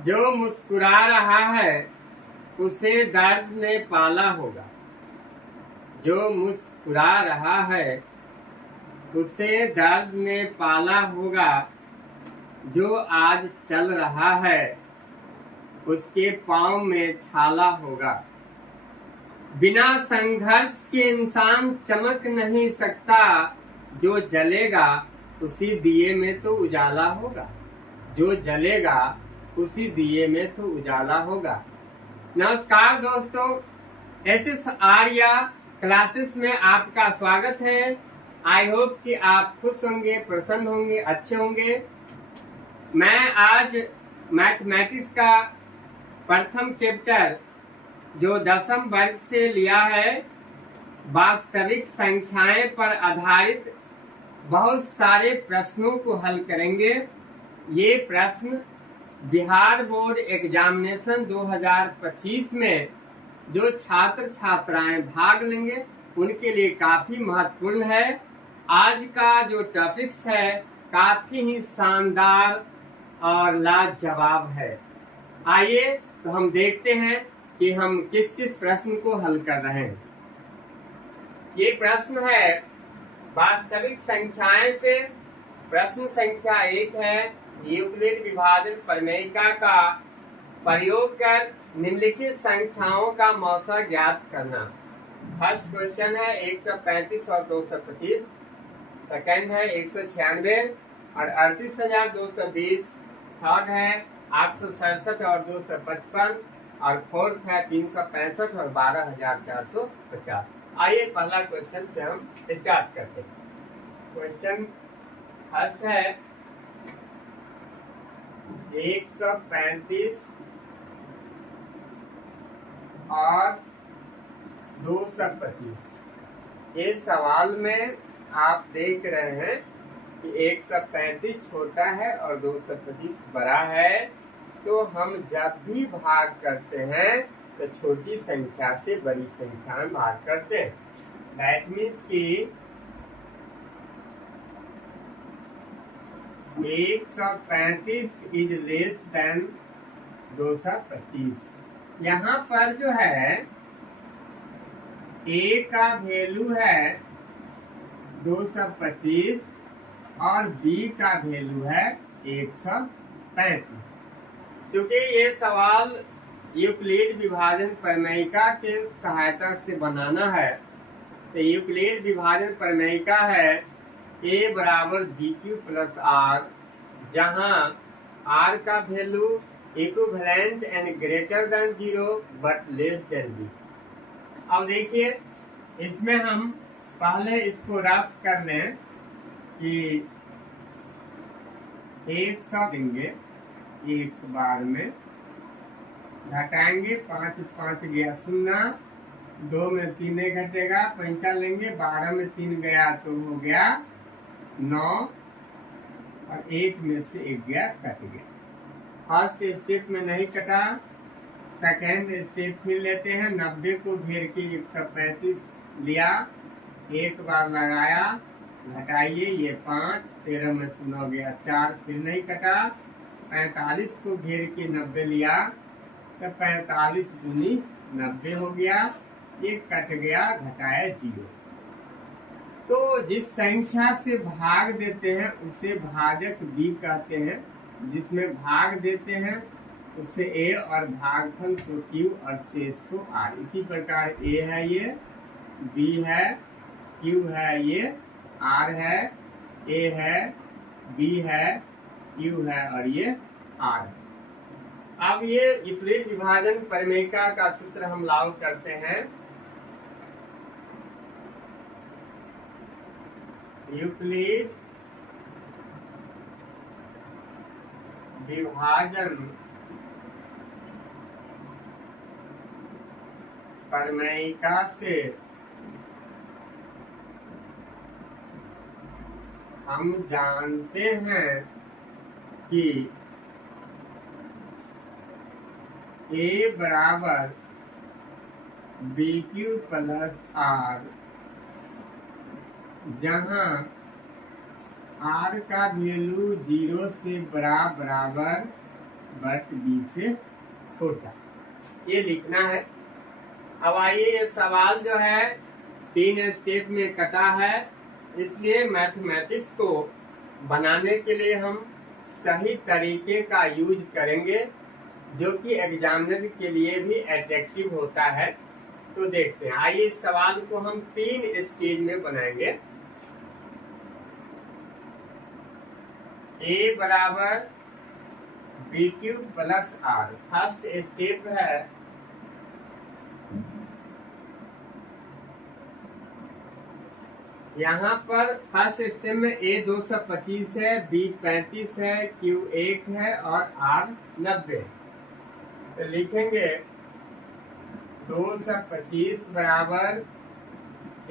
जो मुस्कुरा रहा है उसे दर्द ने पाला होगा। जो मुस्कुरा रहा है उसे दर्द ने पाला होगा। जो आज चल रहा है उसके पाँव में छाला होगा। बिना संघर्ष के इंसान चमक नहीं सकता। जो जलेगा उसी दिए में तो उजाला होगा। जो जलेगा उसी दिए में तो उजाला होगा। नमस्कार दोस्तों, एसएस आर्या क्लासेस में आपका स्वागत है। आई होप कि आप खुश होंगे, प्रसन्न होंगे, अच्छे होंगे। मैं आज मैथमेटिक्स का प्रथम चैप्टर जो 10वीं वर्ग से लिया है, वास्तविक संख्याएं पर आधारित बहुत सारे प्रश्नों को हल करेंगे। ये प्रश्न बिहार बोर्ड एग्जामिनेशन 2025 में जो छात्र छात्राएं भाग लेंगे उनके लिए काफी महत्वपूर्ण है। आज का जो टॉपिक्स है काफी ही शानदार और लाजवाब है। आइए तो हम देखते हैं कि हम किस किस प्रश्न को हल कर रहे हैं। ये प्रश्न है वास्तविक संख्याएं से। प्रश्न संख्या 1 है, यूक्लिड विभाजन प्रमेयिका का प्रयोग कर निम्नलिखित संख्याओं का मौसा ज्ञात करना। फर्स्ट क्वेश्चन है 135 और 225, सेकंड है 196 और 38,220, थर्ड है 867 और 255 और फोर्थ है 365 और 12,450। आइए पहला क्वेश्चन से हम स्टार्ट करते हैं। क्वेश्चन फर्स्ट है 135 और 225। ये सवाल में आप देख रहे हैं कि 135 छोटा है और 225 बड़ा है। तो हम जब भी भाग करते हैं तो छोटी संख्या से बड़ी संख्या में भाग करते हैं। दैट मीन्स कि 135 इज लेस देन 225। यहाँ पर जो है a का वैल्यू है 225 और b का वैल्यू है 135। क्योंकि ये सवाल यूक्लिड विभाजन प्रमेयिका के सहायता से बनाना है, तो यूक्लिड विभाजन प्रमेयिका है a बराबर BQ प्लस R, जहाँ R का value equivalent and greater than 0 but less than B। अब देखिए इसमें हम पहले इसको रफ कर लें कि 100 देंगे, एक बार में घटाएंगे, 5 5 गया 0, 2 में 3 नहीं घटेगा, 5 लेंगे, 12 में 3 गया तो हो गया 9 और 1 में से 1 गया, कट गया। फर्स्ट स्टेप में नहीं कटा, सेकेंड स्टेप फिर लेते हैं। 90 को घेर के 135 लिया, एक बार लगाया, घटाइए, ये 5, 13 में से 9 गया 4, फिर नहीं कटा। 45 को घेर के 90 लिया तो 45 दूनी 90 हो गया, ये कट गया, घटाया 0। तो जिस संख्या से भाग देते हैं उसे भाजक b कहते हैं। जिसमें भाग देते हैं उसे a और भागफल को q और शेष को r। इसी प्रकार a है, ये b है, q है, ये r है, a है, b है, q है और ये r। अब ये यूक्लिड विभाजन प्रमेयिका का सूत्र हम लागू करते हैं। यूक्लिड विभाजन प्रमेयिका से हम जानते हैं कि a बराबर BQ प्लस R, जहाँ R का वैल्यू 0 से बराबर बट बी से छोटा, ये लिखना है। अब आइए, ये सवाल जो है 3 स्टेप में कटा है, इसलिए मैथमेटिक्स को बनाने के लिए हम सही तरीके का यूज करेंगे जो कि एग्जामिनर के लिए भी अट्रैक्टिव होता है। तो देखते हैं, आइए इस सवाल को हम 3 स्टेज में बनाएंगे। ए बराबर b cube plus r, first step है। यहाँ पर फर्स्ट स्टेप में ए 225 है, बी 35 है, क्यू 1 है और आर 90 है। तो लिखेंगे 225 बराबर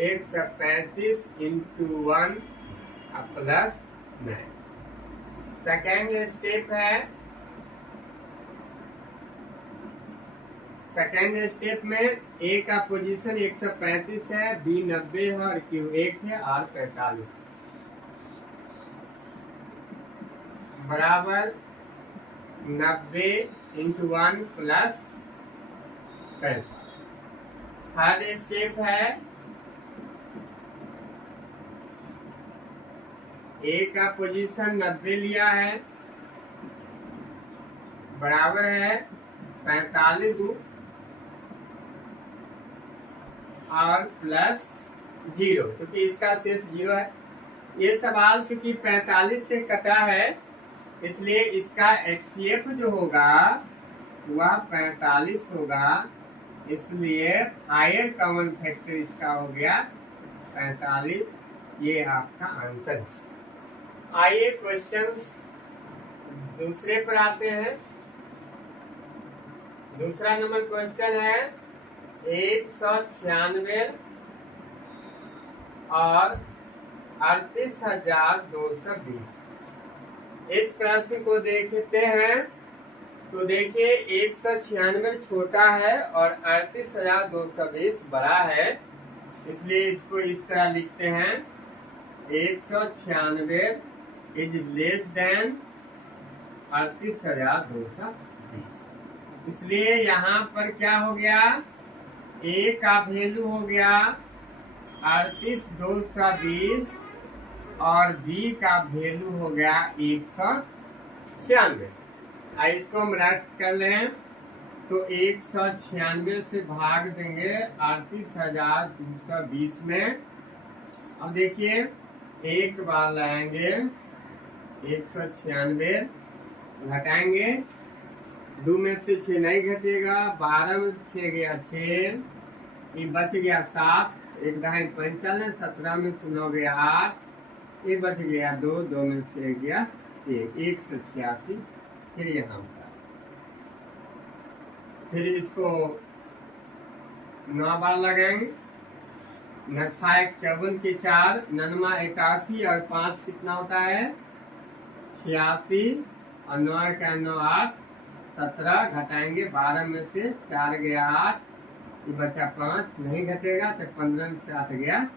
135 इंटू 1 प्लस 9। सेकेंड स्टेप है, सेकेंड स्टेप में ए का पोजीशन 135 है, बी 90 है और क्यू 1 है, आर 45 बराबर 90 इंटू 1 प्लस 45। थर्ड स्टेप है, ए का पोजीशन 90 लिया है, बराबर है 45 और प्लस 0, क्योंकि इसका शेष 0 है। ये सवाल चूंकि 45 से कटा है, इसलिए इसका HCF जो होगा वह 45 होगा, इसलिए हायर कॉमन फैक्टर इसका हो गया 45। ये आपका आंसर है। आइए क्वेश्चंस दूसरे पर आते हैं। दूसरा नंबर क्वेश्चन है 196 और 38,220। इस प्रश्न को देखते हैं तो देखिए 196 छोटा है और 38,220 बड़ा है, इसलिए इसको इस तरह लिखते हैं 196 इज लेस देन 38,220। इसलिए यहाँ पर क्या हो गया, ए का वैल्यू हो गया 38,220 और बी का वैल्यू हो गया 196। इसको हम रख कर लें तो 196 से भाग देंगे 38,220 में। अब देखिए एक बार लाएंगे 196 घटाएंगे, 2 में से 6 नहीं घटेगा, 12 में से 6 गया 6, ये बच गया 7, 1 दहाई 45, 17 में से 9 गया 8, ये बच गया 2, 2 में से गया 1, 186। फिर यहाँ पर फिर इसको 9 बार लगाएंगे, 9 6 54 के 4, 9 81 और 5 कितना होता है 86 और 9 का 9 8, 17 घटाएंगे, 12 में से 4 गया 8, ये बचा 5, नहीं घटेगा तो 15 में से 8 गया,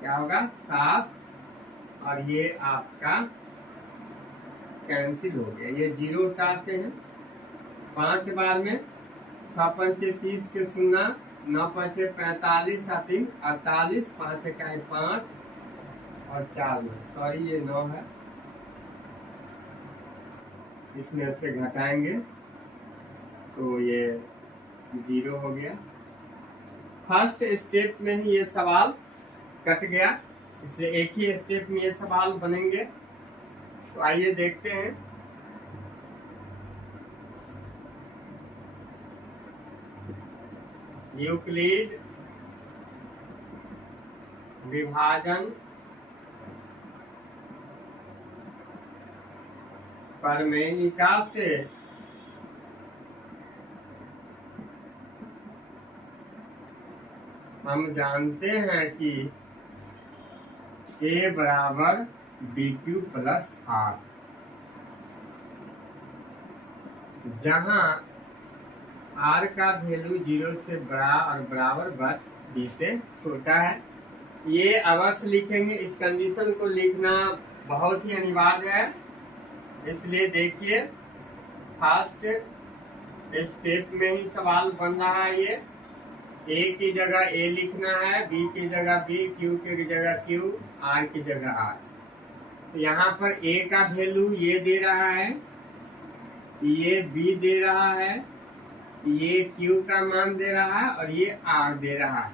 क्या होगा 7, और ये आपका कैंसिल हो गया। ये 0 उतारते हैं 5 बार में, 6 पंचे 30 के 0, 9 पंचे 45, 3 48, 5 इकाई 5 और 4 में, सॉरी ये 9 है, इसमें से घटाएंगे तो ये 0 हो गया। फर्स्ट स्टेप में ही ये सवाल कट गया, इसलिए एक ही स्टेप में ये सवाल बनेंगे। तो आइए देखते हैं। यूक्लिड विभाजन प्रमेयिका से हम जानते हैं कि a बराबर BQ प्लस R, जहां R का वैल्यू 0 से बड़ा और बराबर बट B से छोटा है। ये अवश्य लिखेंगे, इस कंडीशन को लिखना बहुत ही अनिवार्य है। इसलिए देखिए फर्स्ट स्टेप में ही सवाल बन रहा है। ये ए की जगह ए लिखना है, बी की जगह बी, क्यू की जगह क्यू, आर की जगह आर। तो यहाँ पर ए का वैल्यू ये दे रहा है, ये बी दे रहा है, ये क्यू का मान दे रहा है और ये आर दे रहा है।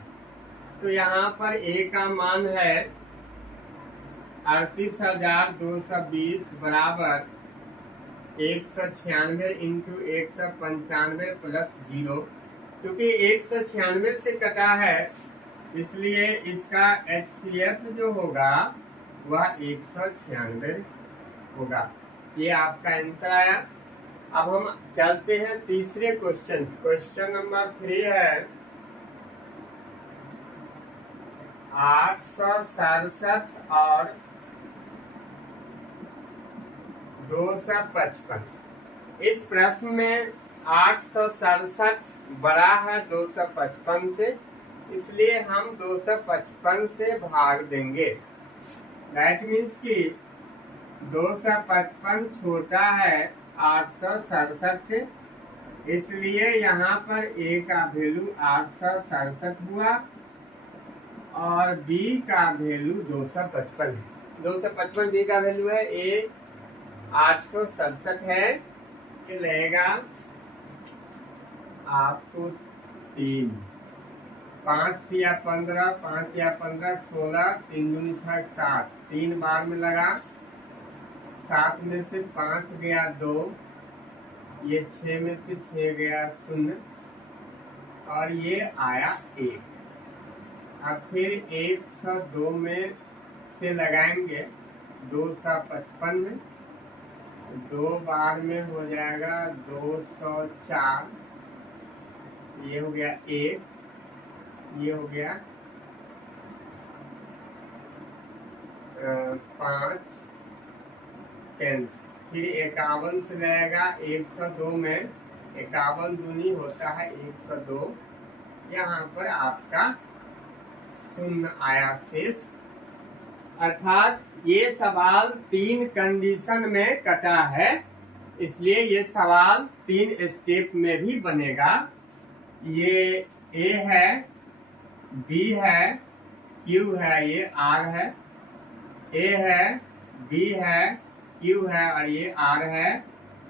तो यहाँ पर ए का मान है 38,220 बराबर 196 इंटू 195 प्लस 0। क्योंकि 196 से कटा है इसलिए इसका HCF जो होगा वह 196 होगा। ये आपका आंसर आया। अब हम चलते हैं तीसरे क्वेश्चन नंबर 3 है 867 और 255। इस प्रश्न में 867 बड़ा है 255 से, इसलिए हम 255 से भाग देंगे। दैट मीन्स कि 255 छोटा है 867 से, इसलिए यहाँ पर ए का वैल्यू 867 हुआ और बी का वैल्यू 255 है। 255 बी का वैल्यू है, ए 867 है। ये लगेगा आपको 3, 5 या 15, 5 या 15, 16, 3 दूनी 6, 7, 3 बार में लगा, 7 में से 5 गया 2, ये 6 में से 6 गया 0 और ये आया 1। अब फिर 102 में से लगाएंगे 255 में, 2 बार में हो जाएगा 204, ये हो गया 1, ये हो गया 5 10। फिर 51 से लगेगा 102 में, 51 दूनी होता है 102। यहाँ पर आपका 0 आया शेष। अर्थात ये सवाल 3 कंडीशन में कटा है, इसलिए ये सवाल 3 स्टेप में भी बनेगा। ये ए है, बी है, क्यू है, ये आर है। ए है, बी है, क्यू है और ये आर है।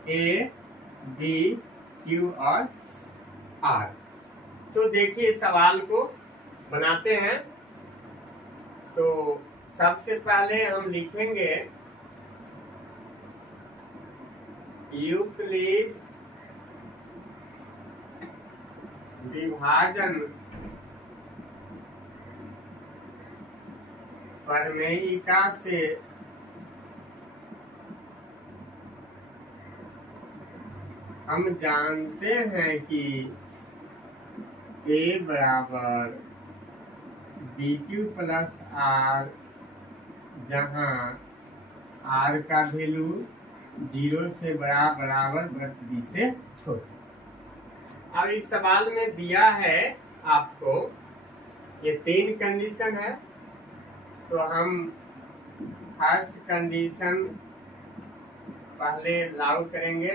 ए, बी, क्यू और आर। तो देखिए सवाल को बनाते हैं। तो सबसे पहले हम लिखेंगे यूक्लिड विभाजन प्रमेयिका से हम जानते हैं कि A बराबर BQ प्लस R, जहाँ R का वैल्यू 0 से बराबर B से छोटा। अब इस सवाल में दिया है आपको ये 3 कंडीशन है, तो हम फर्स्ट कंडीशन पहले लागू करेंगे।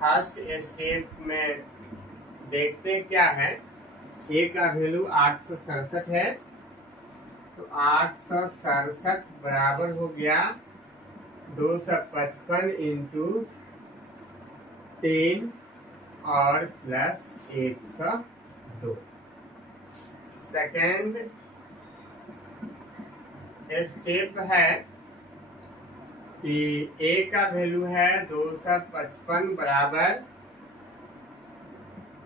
फर्स्ट स्टेप में देखते क्या है। ए का वैल्यू 867 है, तो 867 बराबर हो गया 255 इंटू 3 और प्लस 102। सेकेंड स्टेप है कि ए का वैल्यू है 255 बराबर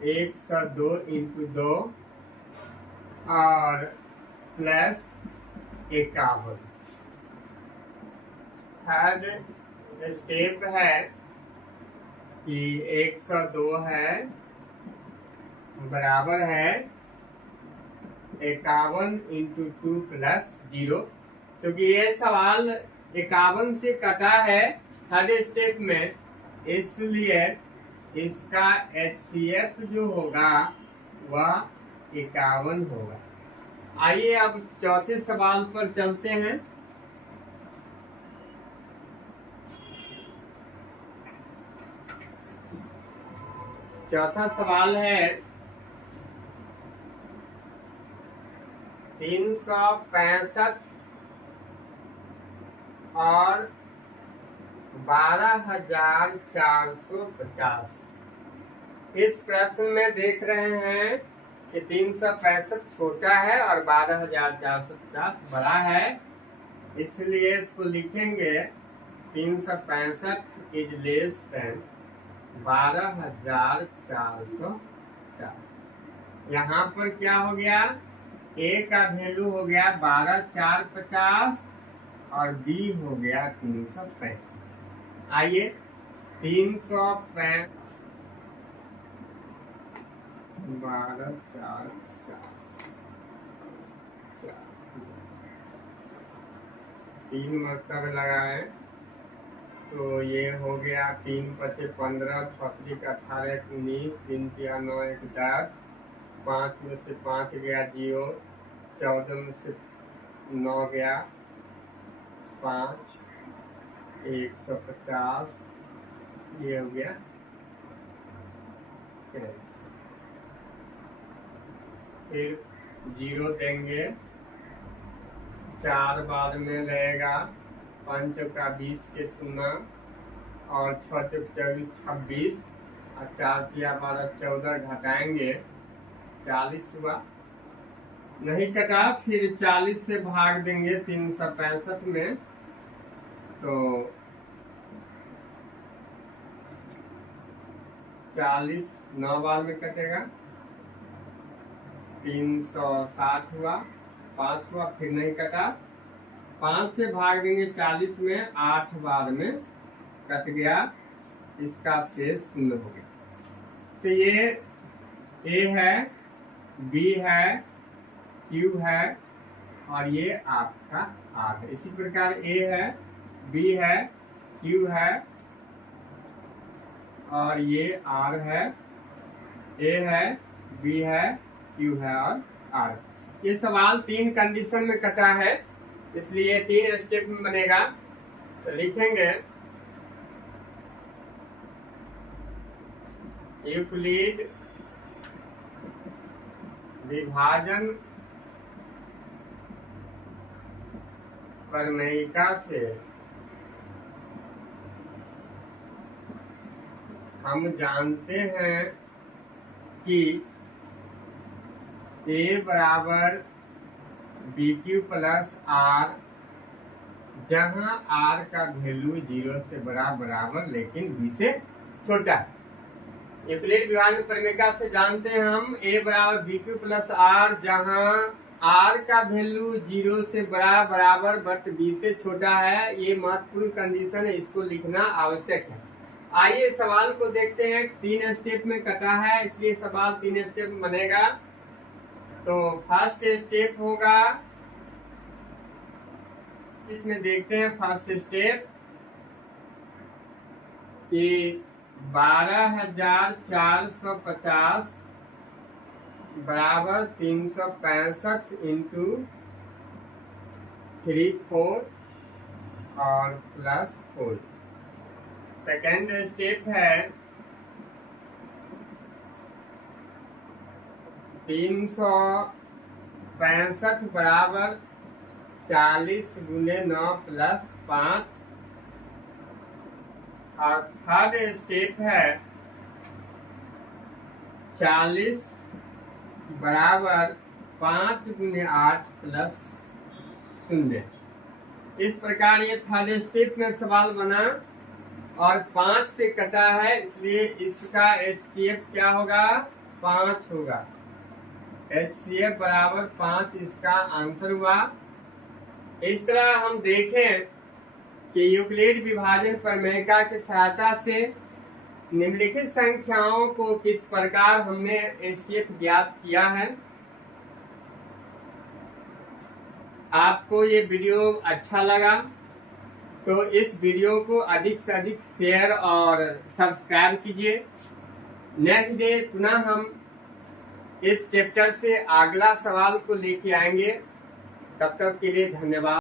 102 इंटू 2 और प्लस 51। थर्ड स्टेप है कि 102 है बराबर है 51 इंटू 2 प्लस 0। क्योंकि ये सवाल 51 से कटा है थर्ड स्टेप में, इसलिए इसका HCF जो होगा वह 51 होगा। आइए अब चौथे सवाल पर चलते हैं। चौथा सवाल है 365 और 12,450। इस प्रश्न में देख रहे हैं कि 365 छोटा है और 12,450 बड़ा है, इसलिए इसको लिखेंगे 365 इज लेस देन 12,450। यहाँ पर क्या हो गया, ए का वैल्यू हो गया 12,450 और बी हो गया 365। आइए 365 12,450 3 मतलब लगाए तो ये हो गया 3 × 15, 6 × 18, 19, 3 × 9, 10, 5 में से 5 गया 0, 14 में से 9 गया 5, 150, ये हो गया। फिर 0 देंगे, 4 बाद में रहेगा, 5 का 20 के 0 और 6 × 24 26 और 4 × 12 14 घटाएंगे 40 हुआ, नहीं कटा। फिर 40 से भाग देंगे 365 में, तो 40 9 बार में कटेगा, 360 हुआ, 5 हुआ, फिर नहीं कटा। 5 से भाग देंगे 40 में, 8 बार में कट गया, इसका शेष 0 हो गया। तो ये ए है, बी है, क्यू है और ये आपका आर है। इसी प्रकार ए है, बी है, क्यू है और ये आर है। ए है, बी है, क्यू है और आर। ये सवाल 3 कंडीशन में कटा है, इसलिए 3 स्टेप में बनेगा। तो लिखेंगे यूक्लिड विभाजन प्रमेयिका से हम जानते हैं कि A बराबर BQ प्लस R, जहां R का वैल्यू 0 से बराबर लेकिन B से छोटा है। यूक्लिड विभाजन प्रमेयिका से जानते हैं हम A बराबर BQ प्लस R, जहां R का वैल्यू 0 से बराबर बट B से छोटा है। ये महत्वपूर्ण कंडीशन है, इसको लिखना आवश्यक है। आइए सवाल को देखते हैं। 3 स्टेप में कटा है, इसलिए सवाल 3 स्टेप में बनेगा। तो फर्स्ट स्टेप होगा, इसमें देखते हैं फर्स्ट स्टेप कि 12,450 बराबर 365 इंटू 3 4 और प्लस 4। सेकेंड स्टेप है 365 बराबर 40 × 9 प्लस 5 और थर्ड स्टेप है 40 बराबर 5 × 8 प्लस 0। इस प्रकार ये थर्ड स्टेप में सवाल बना और 5 से कटा है, इसलिए इसका HCF क्या होगा, 5 होगा। HCF बराबर 5 इसका आंसर हुआ। इस तरह हम देखें कि यूक्लिड विभाजन प्रमेयिका की सहायता से निम्नलिखित संख्याओं को किस प्रकार हमने HCF ज्ञात किया है। आपको ये वीडियो अच्छा लगा तो इस वीडियो को अधिक से अधिक शेयर और सब्सक्राइब कीजिए। नेक्स्ट डे पुनः हम इस चैप्टर से अगला सवाल को लेके आएंगे। तब तक के लिए धन्यवाद।